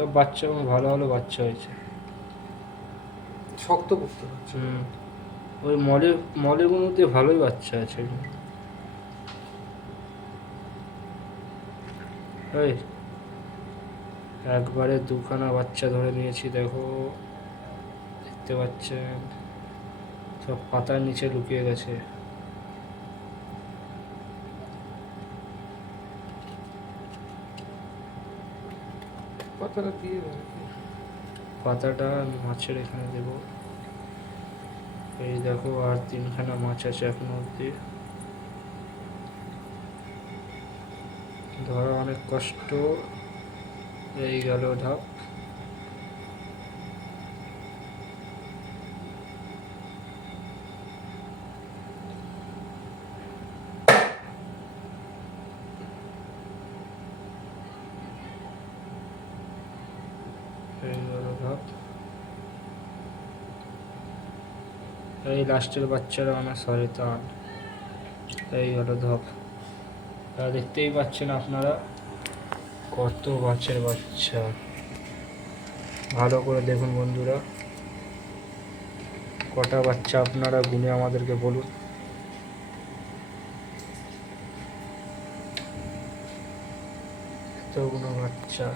সব বাচ্চা ভালো ভালো বাচ্চা হয়েছে। শক্ত করতে হচ্ছে। ওই মলের মধ্যে ভালোই বাচ্চা আছে। এই একবারে দুখানা বাচ্চা ধরে নিয়েছি, দেখো দেখতে পাচ্ছেন, সব পাতার নিচে লুকিয়ে গেছে। পাতাটা দিয়ে দেবে। পাতাটা মাছের এখানে দেব। এই দেখো আর তিনখানা মাছ আছে এখনো অব্দি, ধরা অনেক কষ্ট। এই গেল ধাপ। এই গেল ধাপ। এই লাস্টের বাচ্চারা আমার শয়তান। এই হলো ধাপ। দেখতেই পাচ্ছেন আপনারা কত মাছের বাচ্চা। ভালো করে দেখুন বন্ধুরা, কটা বাচ্চা আপনারা গুনে আমাদেরকে বলুন। এতগুলো বাচ্চা।